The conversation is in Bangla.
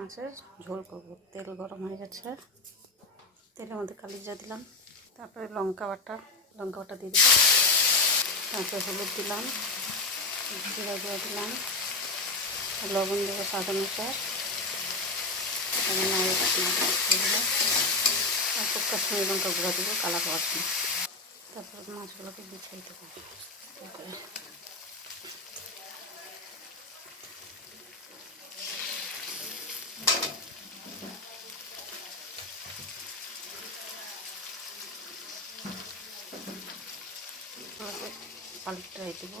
মাছের ঝোল করবো। তেল গরম হয়ে গেছে, তেলের মধ্যে কালি জিরা দিলাম, তারপরে লঙ্কা বাটা দিয়ে দিলাম, তারপরে হলুদ দিলাম, জিরা গুঁড়া দিলাম, লবণ দেবো স্বাদ অনুসার, তারপর কাশ্মীরি লঙ্কা গুঁড়া দেবো কালার হওয়ার জন্য। তারপর মাছগুলোকে বিছিয়ে দেবো। পাল্টাই দেবো।